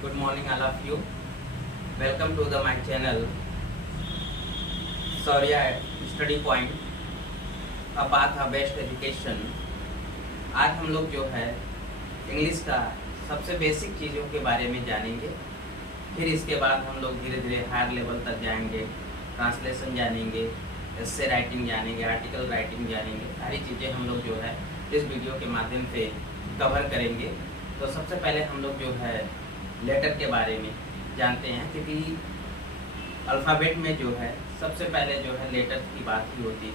Good morning, all of you. Welcome to my channel. Surya Study Point, a path of best education. आज हम लोग जो है English का सबसे बेसिक चीज़ों के बारे में जानेंगे। फिर इसके बाद हम लोग धीरे धीरे हायर लेवल तक जाएंगे, ट्रांसलेशन जानेंगे, एस्से राइटिंग जानेंगे, आर्टिकल राइटिंग जानेंगे। सारी चीज़ें हम लोग जो है इस वीडियो के माध्यम से कवर करेंगे। तो सबसे पहले हम लोग जो है लेटर के बारे में जानते हैं, क्योंकि अल्फ़ाबेट में जो है सबसे पहले जो है लेटर की बात ही होती है,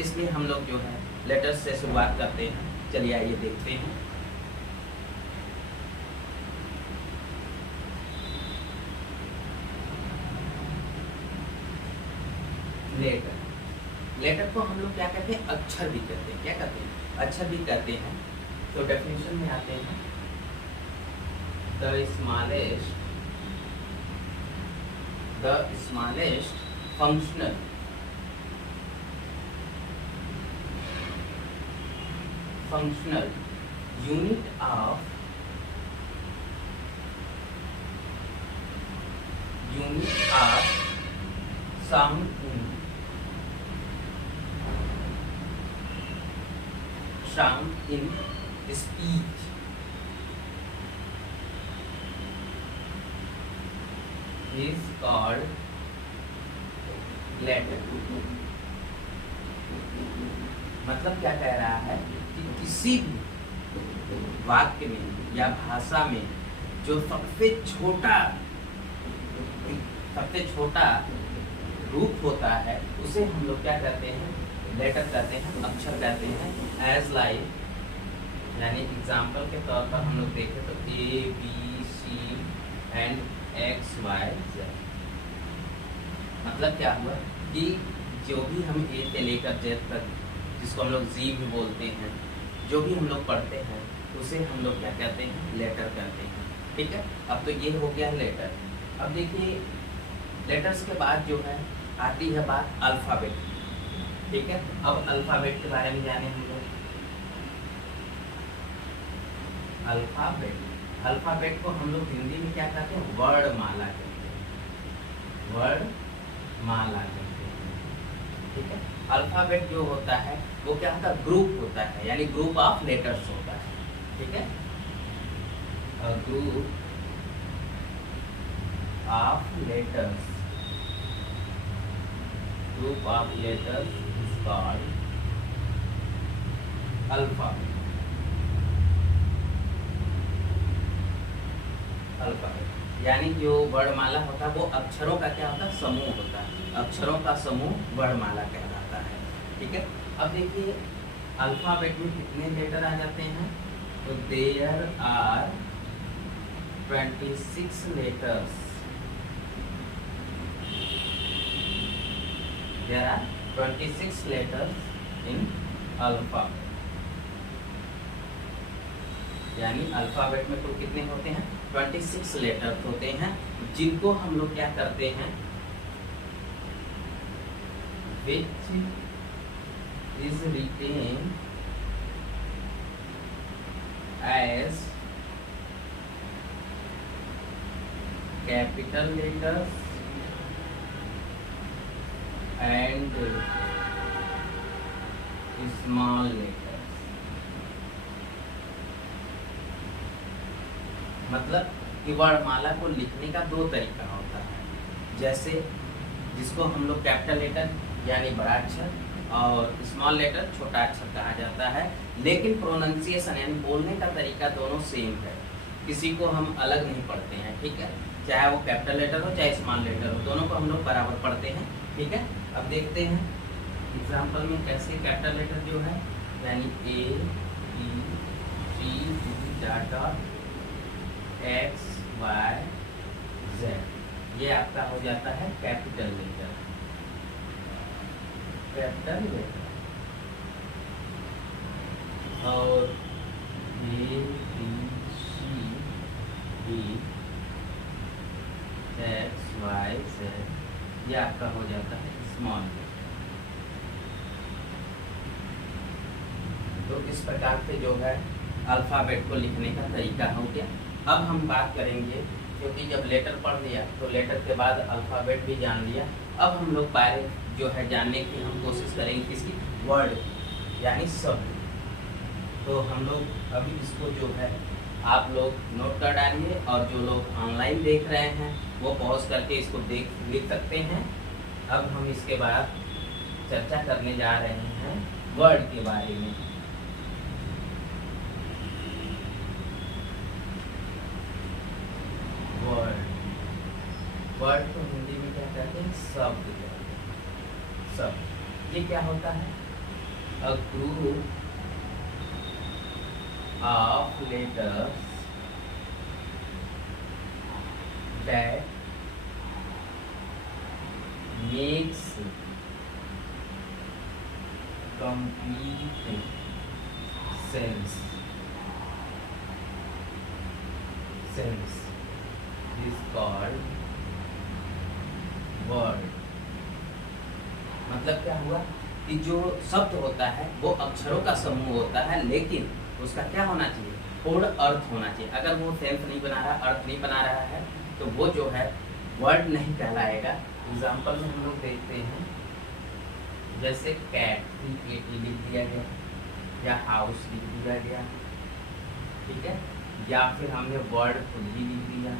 इसलिए हम लोग जो है लेटर से शुरुआत करते हैं। चलिए आइए देखते हैं। लेटर को हम लोग क्या कहते हैं? अक्षर भी कहते हैं। क्या कहते हैं? अक्षर भी कहते हैं। तो डेफिनेशन में आते हैं, the smallest functional unit of sound in speech is called letter। मतलब क्या कह रहा है कि किसी भी वाक्य में या भाषा में जो सबसे छोटा रूप होता है उसे हम लोग क्या कहते हैं? लेटर कहते हैं, अक्षर कहते हैं। एज लाइक, यानी एग्जाम्पल के तौर पर हम लोग देखें तो ABC एंड XYZ। मतलब क्या हुआ कि जो भी हम A से लेकर Z तक, जिसको हम लोग Z भी बोलते हैं, जो भी हम लोग पढ़ते हैं उसे हम लोग क्या कहते हैं? लेटर कहते हैं। ठीक है, अब तो ये हो गया लेटर। अब देखिए लेटर्स के बाद जो है आती है बात अल्फ़ाबेट। ठीक है, अब अल्फ़ाबेट के बारे में जाने हम लोग। अल्फ़ाबेट को हम लोग हिंदी में क्या कहते हैं? वर्णमाला कहते हैं। वर्णमाला कहते हैं। ठीक है, अल्फ़ाबेट जो होता है वो क्या होता है? ग्रुप होता है, यानी ग्रुप ऑफ लेटर्स होता है। ठीक है, group of letters is called alphabet. यानी जो वर्णमाला होता है वो अक्षरों का क्या होता है? समूह होता है। अक्षरों का समूह वर्णमाला कहलाता है। ठीक है, अब देखिए अल्फ़ाबेट में कितने लेटर आ जाते हैं? तो there are 26 letters. There are 26 letters in alphabet। यानी अल्फ़ाबेट में कुल कितने होते हैं? 26 लेटर्स होते हैं, जिनको हम लोग क्या करते हैं? Which is written as capital letters and small letters। मतलब कि वर्णमाला को लिखने का दो तरीका होता है। जैसे जिसको हम लोग कैपिटल लेटर यानी बड़ा अक्षर और स्मॉल लेटर छोटा अक्षर कहा जाता है, लेकिन प्रोनाउंसिएशन यानी बोलने का तरीका दोनों सेम है। किसी को हम अलग नहीं पढ़ते हैं। ठीक है, चाहे वो कैपिटल लेटर हो चाहे स्मॉल लेटर हो, दोनों को हम लोग बराबर पढ़ते हैं। ठीक है, अब देखते हैं एग्जाम्पल में कैसे कैपिटल लेटर जो है यानी ABCD.XYZ, ये आपका हो जाता है कैपिटल लेटर। और ABCDXYZ ये आपका हो जाता है स्मॉल। तो इस प्रकार से जो है अल्फ़ाबेट को लिखने का तरीका हो गया। अब हम बात करेंगे क्योंकि जब लेटर पढ़ लिया तो लेटर के बाद अल्फ़ाबेट भी जान लिया। अब हम लोग बारे जो है जानने की हम कोशिश करेंगे किसकी, वर्ड यानी शब्द। तो हम लोग अभी इसको जो है आप लोग नोट कर डालिए, और जो लोग ऑनलाइन देख रहे हैं वो पॉज करके इसको लिख सकते हैं। अब हम इसके बाद चर्चा करने जा रहे हैं वर्ड के बारे में। वर्ड को हिंदी में क्या कहते हैं, शब्द कहते हैं। शब्द ये क्या होता है, a group of letters that makes complete sense is called word। मतलब क्या हुआ कि जो शब्द होता है वो अक्षरों का समूह होता है, लेकिन उसका क्या होना चाहिए, पूर्ण अर्थ होना चाहिए। अगर वो सेंस नहीं बना रहा, अर्थ नहीं बना रहा है, तो वो जो है वर्ड नहीं कहलाएगा। एग्जाम्पल में हम लोग देखते हैं, जैसे कैट लिख दिया गया, या हाउस लिख दिया गया, ठीक है, या फिर हमने वर्ड खुद ही लिख दिया,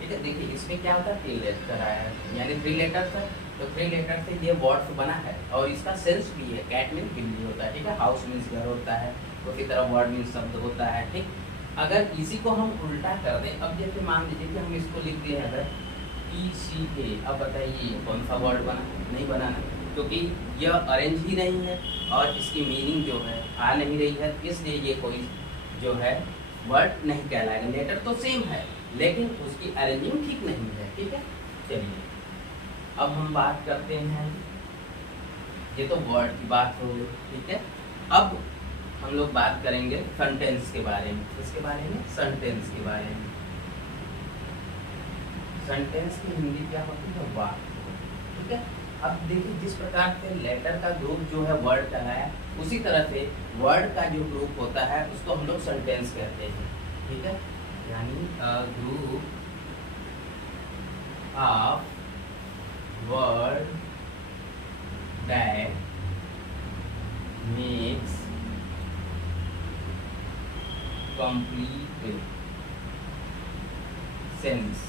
ठीक है। देखिए इसमें क्या होता है, 3 लेटर आया है, यानी 3 लेटर्स है, तो 3 लेटर से ये वर्ड बना है, और इसका सेंस भी है। कैट मीन्स बिल्ली होता है, ठीक है, हाउस मीन्स घर होता है, उसी तरह वर्ड मीन्स शब्द होता है, ठीक। अगर इसी को हम उल्टा कर दें, अब जैसे मान लीजिए कि हम इसको लिख दिए अगर PCA, अब बताइए कौन सा वर्ड बना, नहीं बनाना, क्योंकि यह अरेंज ही नहीं है और इसकी मीनिंग जो है आ नहीं रही है, इसलिए ये कोई जो है वर्ड नहीं कहलाएगा। लेटर तो सेम है लेकिन उसकी अरेंजिंग ठीक नहीं है, ठीक है। चलिए अब हम बात करते हैं, ये तो वर्ड की बात हो गई, ठीक है। अब हम लोग बात करेंगे सेंटेंस के बारे में। किसके बारे में, सेंटेंस के बारे में। सेंटेंस की हिंदी क्या होती है, वाक्य, ठीक है। अब देखिए जिस प्रकार से लेटर का ग्रुप जो है वर्ड कहलाया, उसी तरह से वर्ड का जो ग्रुप होता है उसको हम लोग सेंटेंस कहते हैं, ठीक है। यानी group of word that makes complete sense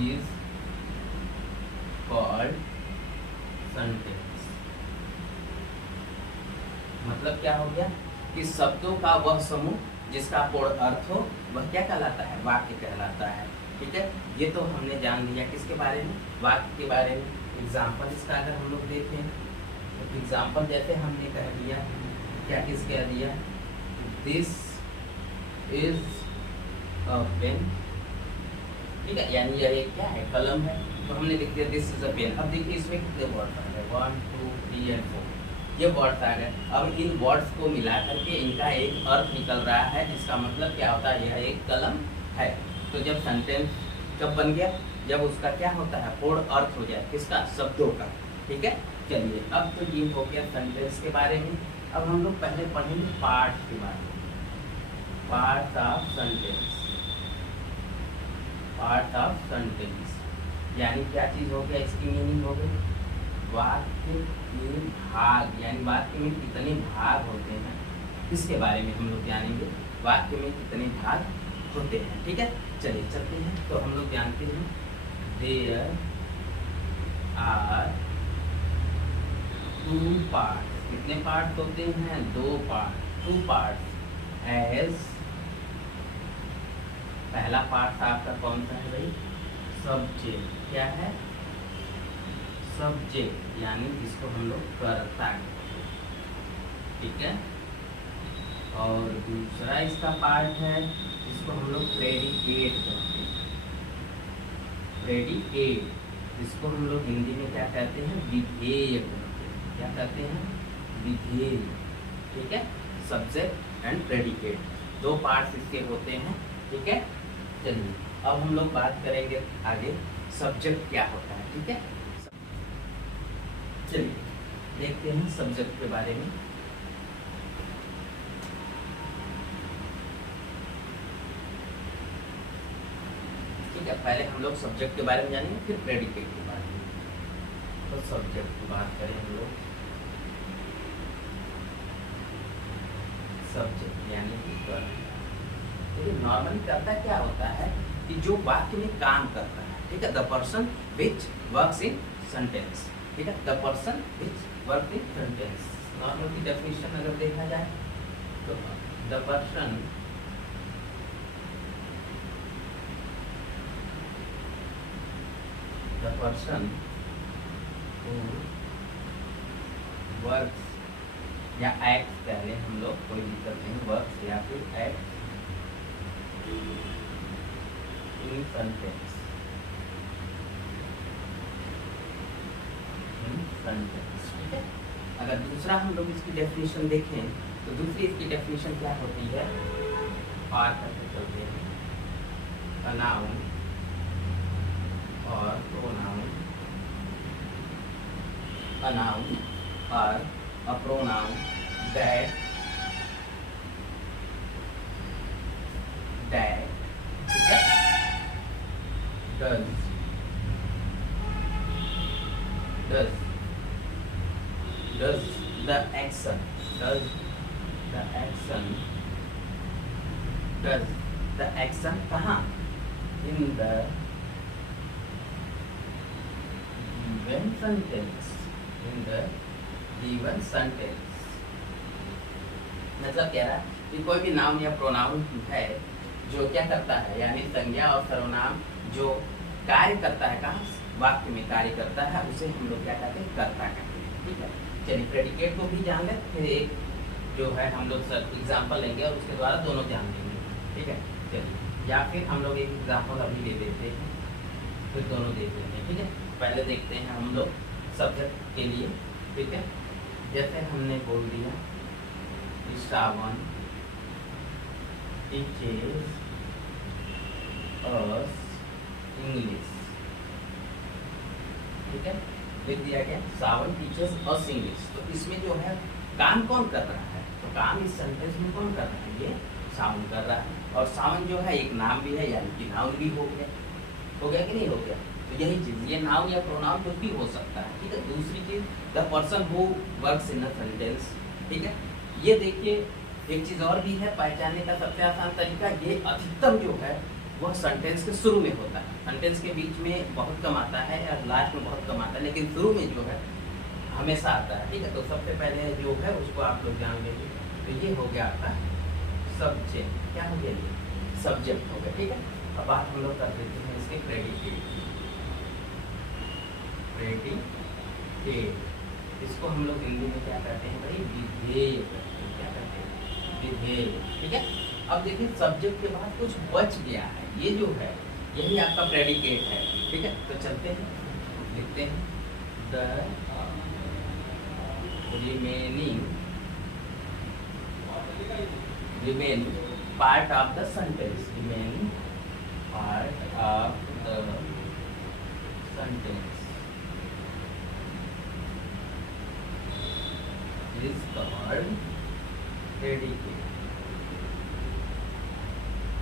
is called sentence। मतलब क्या हो गया कि शब्दों का वह समूह जिसका पूर्ण अर्थ हो वह क्या कहलाता है, वाक्य कहलाता है, ठीक है। ये तो हमने जान लिया किसके बारे में, वाक्य के बारे में। एग्जाम्पल इसका अगर हम लोग देखें, तो एग्जाम्पल जैसे हमने कह दिया, क्या किस कह दिया, दिस इज अ पेन, ठीक है, यानी यह एक क्या है, कलम है, तो हमने लिख दिया दिस इज अ पेन। अब देखिए इसमें कितने वर्ड आ गए, 1 2 3 और 4, ये वर्ड्स आ गए। अब इन वर्ड्स को मिला करके इनका एक अर्थ निकल रहा है, जिसका मतलब क्या होता है, यह एक कलम है। तो जब सेंटेंस कब बन गया, जब उसका क्या होता है, पूर्ण अर्थ हो जाए, किसका, शब्दों का, ठीक है। चलिए अब तो ये हो गया सेंटेंस के बारे में। अब हम लोग पहले पढ़ेंगे पार्ट के बारे में, part of sentence. Part of sentence यानी क्या चीज़ हो गया, इसकी मीनिंग हो गई वाक्य के भाग, यानी वाक्य में कितने भाग होते हैं, इसके बारे में हम लोग जानेंगे, वाक्य में कितने भाग होते हैं, ठीक है। चलिए चलते हैं। तो हम लोग जानते हैं देयर आर 2 पार्ट, कितने पार्ट होते हैं, 2 पार्ट, 2 पार्ट एज। पहला पार्ट आपका कौन सा है भाई, सब्जेक्ट, क्या है, सब्जेक्ट, यानी जिसको हम लोग कर्ता कहते हैं, ठीक है। और दूसरा इसका पार्ट है जिसको हम लोग प्रेडिकेट कहते हैं, प्रेडिकेट, जिसको हम लोग हिंदी में क्या कहते हैं, विधेय कहते हैं, क्या कहते हैं, विधेय, ठीक है। सब्जेक्ट एंड प्रेडिकेट 2 पार्ट्स इसके होते हैं, ठीक है। चलिए अब हम लोग बात करेंगे आगे सब्जेक्ट क्या होता है, ठीक है। चलिए देखते हैं सब्जेक्ट के बारे में। ठीक है, पहले हम लोग सब्जेक्ट के बारे में जानेंगे, फिर प्रेडिकेट के बारे में। तो सब्जेक्ट की बात करें हम लोग, सब्जेक्ट यानी कि नॉर्मली करता क्या होता है कि जो वाक्य में काम करता है, ठीक है, the person which works in sentence, ठीक है, the person which work in sentence. Normal की डेफिनेशन अगर देखा जाए तो द पर्सन who works या एक्ट, पहले हम लोग कोई दिक्कत नहीं, वर्क्स या फिर एक्ट इन सेंटेंस, ठीक है। अगर दूसरा हम लोग इसकी डेफिनेशन देखें तो दूसरी इसकी डेफिनेशन क्या होती है, और करके चलते हैं, अ नाउन और pronoun, a noun or a pronoun that ठीक है, does the action, कहाँ, in the given sentence, in the given sentence। मतलब क्या है कि कोई भी नाउन या प्रोनाउन है जो क्या करता है, यानी संज्ञा और सर्वनाम जो कार्य करता है, कहाँ वाक्य में कार्य करता है, उसे हम लोग क्या कहते हैं, कर्ता कहते हैं, ठीक है। चलिए प्रेडिकेट को भी जान लें, फिर एक जो है हम लोग सर एग्जाम्पल लेंगे और उसके द्वारा दोनों जान लेंगे, ठीक है। चलिए, या फिर हम लोग एक एग्जाम्पल अभी ले लेते हैं, फिर दोनों देख लेंगे, ठीक है। पहले देखते हैं हम लोग सब्जेक्ट के लिए, ठीक है। जैसे हमने बोल दिया श्रावण टीचर्स अस इंग्लिश, ठीक है, लिख दिया गया श्रावण टीचर्स अस इंग्लिश। तो इसमें जो है काम कौन कर रहा है, तो काम इस सेंटेंस में कौन कर रहा है, ये श्रावण कर रहा है। और श्रावण जो है एक नाम भी है, यानी कि नाउन भी हो गया कि नहीं हो गया। तो यही चीज, ये नाउन या प्रोनाउन कुछ भी हो सकता है, ठीक है। दूसरी चीज the person who works in a sentence, ठीक है। ये देखिए एक चीज और भी है पहचानने का सबसे आसान तरीका, ये अधिकतम जो है वह सेंटेंस के शुरू में होता है, सेंटेंस के बीच में बहुत कम आता है या लास्ट में बहुत कम आता है, लेकिन शुरू में जो है हमेशा आता है, ठीक है। तो सबसे पहले जो है उसको आप लोग जान लीजिए। तो ये हो गया आपका सब्जेक्ट, क्या हो गया, ये सब्जेक्ट हो गया, ठीक है। अब बात हम लोग कर देते हैं इसके प्रेडिकेट। इसको हम लोग हिंदी में क्या कहते हैं भाई, विधेय, क्या कहते हैं, विधेय, ठीक है। अब देखिए सब्जेक्ट के बाद कुछ बच गया है, ये जो है यही आपका प्रेडिकेट है, ठीक है। तो चलते हैं, लिखते हैं the remaining part of the sentence, remaining part of the sentence is called predicate,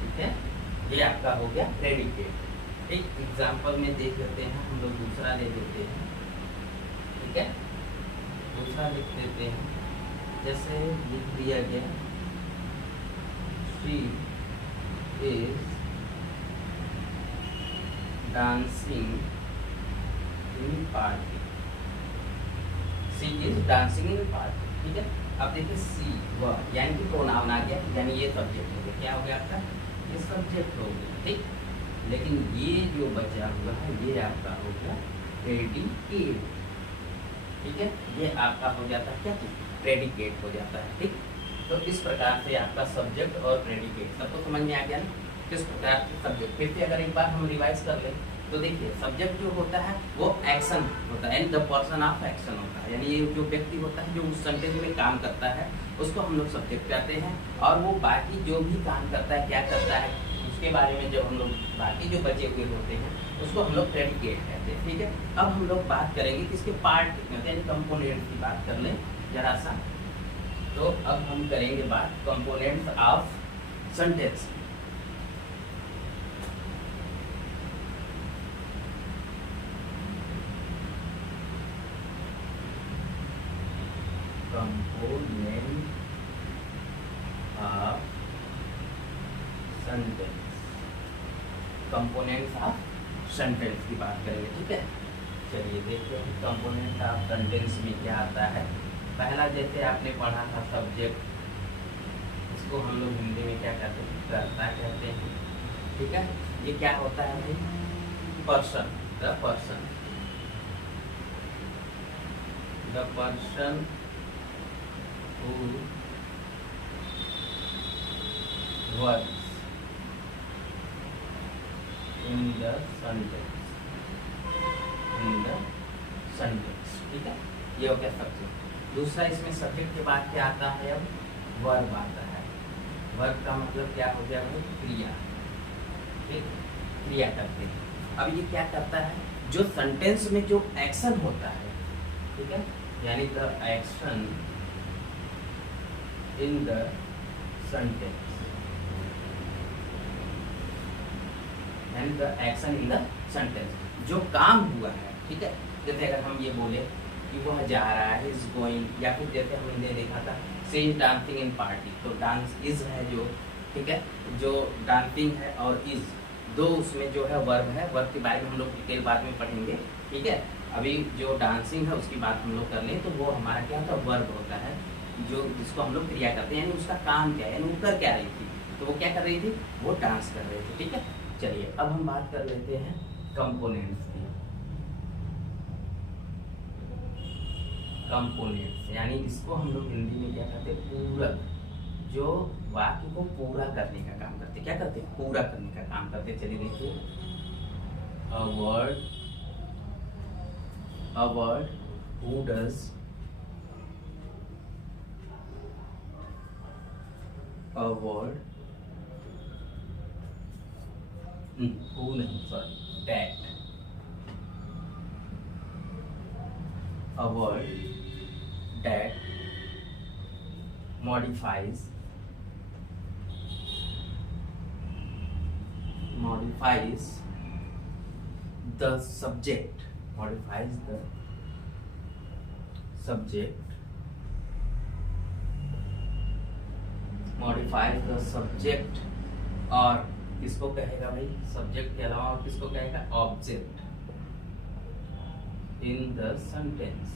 ठीक है। ये आपका हो गया प्रेडिकेट। एक एग्जांपल में देख लेते हैं हम लोग, दूसरा ले लेते हैं, ठीक है। दूसरा लिख देते हैं, जैसे लिख दिया गया she is dancing in party, she is dancing in party, ठीक है। अब देखिए सी वह, यानी कि प्रोनाउन आ गया, यानी ये सब्जेक्ट हो गया, क्या हो गया आपका, ये सब्जेक्ट हो गया, ठीक। लेकिन ये जो बचा हुआ है ये आपका हो गया प्रेडिकेट, ठीक है। ये आपका हो जाता है क्या, प्रेडिकेट हो जाता है, ठीक। तो इस प्रकार से आपका सब्जेक्ट और प्रेडिकेट सबको समझ में आ गया ना, किस प्रकार से सब्जेक्ट। फिर से अगर एक बार हम रिवाइज कर लें तो देखिए सब्जेक्ट जो होता है वो एक्शन होता है, यानी द पर्सन ऑफ एक्शन होता है, यानी ये जो व्यक्ति होता है जो उस सेंटेंस में काम करता है उसको हम लोग सब्जेक्ट कहते हैं। और वो बाकी जो भी काम करता है, क्या करता है, उसके बारे में जब हम लोग बाकी जो बचे हुए होते हैं उसको हम लोग प्रेडिकेट कहते हैं, ठीक है। अब हम लोग बात करेंगे कि इसके पार्ट यानी कंपोनेंट की बात कर लें जरा सा। तो अब हम करेंगे बात components of sentence. Sentence, components of sentence की बात करेंगे, ठीक है। चलिए देखते हैं कंपोनेंट ऑफ सेंटेंस में क्या आता है। पहला जैसे आपने पढ़ा था सब्जेक्ट, इसको हम लोग हिंदी में क्या कहते हैं, कर्ता कहते हैं, ठीक है। ये क्या होता है भाई, person, the person, the person who works in the sentence, in the sentence, ठीक है। ये हो गया सब्जेक्ट। दूसरा इसमें सब्जेक्ट के बाद क्या आता है, अब वर्ब आता है। वर्ब का मतलब क्या हो गया भाई, क्रिया, ठीक, क्रिया करते हैं। अब ये क्या करता है, जो सेंटेंस में जो एक्शन होता है, ठीक है, यानी the action in the sentence, यानी the action in the sentence, जो काम हुआ है, ठीक है। जैसे अगर हम ये बोले कि वह जा रहा है, इज गोइंग, या फिर जैसे हमने देखा था सी इज डांसिंग इन पार्टी, तो डांस इज है जो, ठीक है, जो डांसिंग है और इज दो उसमें जो है वर्ब है। वर्ब के बारे में हम लोग डिटेल बाद में पढ़ेंगे, ठीक है। अभी जो डांसिंग है उसकी बात हम लोग कर लें, तो वो हमारा क्या होता है, वर्ब होता है, जो जिसको हम लोग क्रिया करते हैं, यानी उसका काम क्या है, यानी वो कर क्या रही थी, तो वो क्या कर रही थी, वो डांस कर रही थी, ठीक है। चलिए अब हम बात कर लेते हैं कंपोनेंट्स की। कंपोनेंट्स यानी इसको हम लोग हिंदी में क्या कहते हैं, पूरक, जो वाक्य को पूरा करने का काम करते हैं। क्या करते हैं, पूरा करने का काम करते हैं। चलिए देखिए, a word who does, a word who नहीं, sorry, that, a word that modifies the subject, modifies the subject, modifies the subject, और किसको कहेगा भाई, सब्जेक्ट के अलावा और किसको कहेगा, ऑब्जेक्ट इन द सेंटेंस,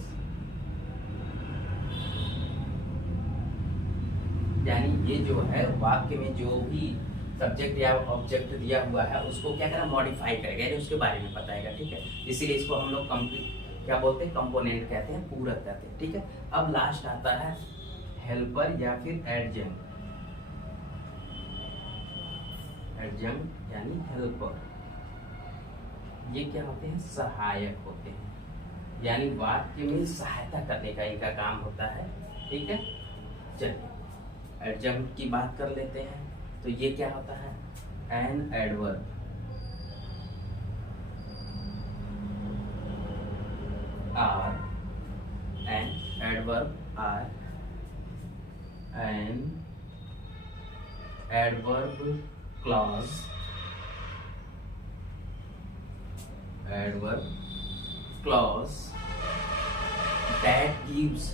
यानी ये जो है वाक्य में जो भी सब्जेक्ट या ऑब्जेक्ट दिया हुआ है उसको क्या करेगा, मॉडिफाई करेगा, यानी उसके बारे में बताएगा, ठीक है। इसीलिए इसको हम लोग कंप्लीट क्या बोलते हैं, कंपोनेंट कहते हैं, पूरक कहते हैं, ठीक है। अब लास्ट आता है हेल्पर या फिर एडजंक्ट। एडजंक्ट यानी हेल्पर, ये क्या होते हैं, सहायक होते हैं, यानी वाक्य में सहायता करने का इनका काम होता है, ठीक है। चलिए एडजंक्ट की बात कर लेते हैं। तो ये क्या होता है, an adverb, or, an adverb or, an adverb clause, adverb clause that gives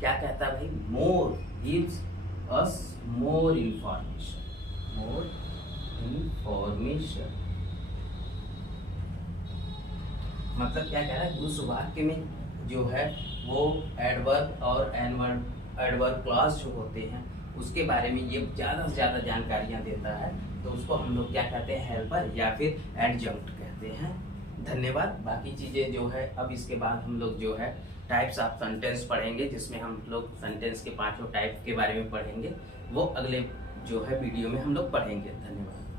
क्या कहता है भाई, मोर, gives us more information, मतलब क्या कह रहा है, उस वाक्य में जो है वो एडवर्ब और एडवर्ब क्लॉज जो होते हैं उसके बारे में ये ज़्यादा से ज़्यादा जानकारियाँ देता है, तो उसको हम लोग क्या कहते हैं, हेल्पर या फिर एडजंक्ट कहते हैं। धन्यवाद। बाकी चीज़ें जो है अब इसके बाद हम लोग जो है टाइप्स ऑफ सेंटेंस पढ़ेंगे, जिसमें हम लोग सेंटेंस के 5 टाइप के बारे में पढ़ेंगे, वो अगले जो है वीडियो में हम लोग पढ़ेंगे। धन्यवाद।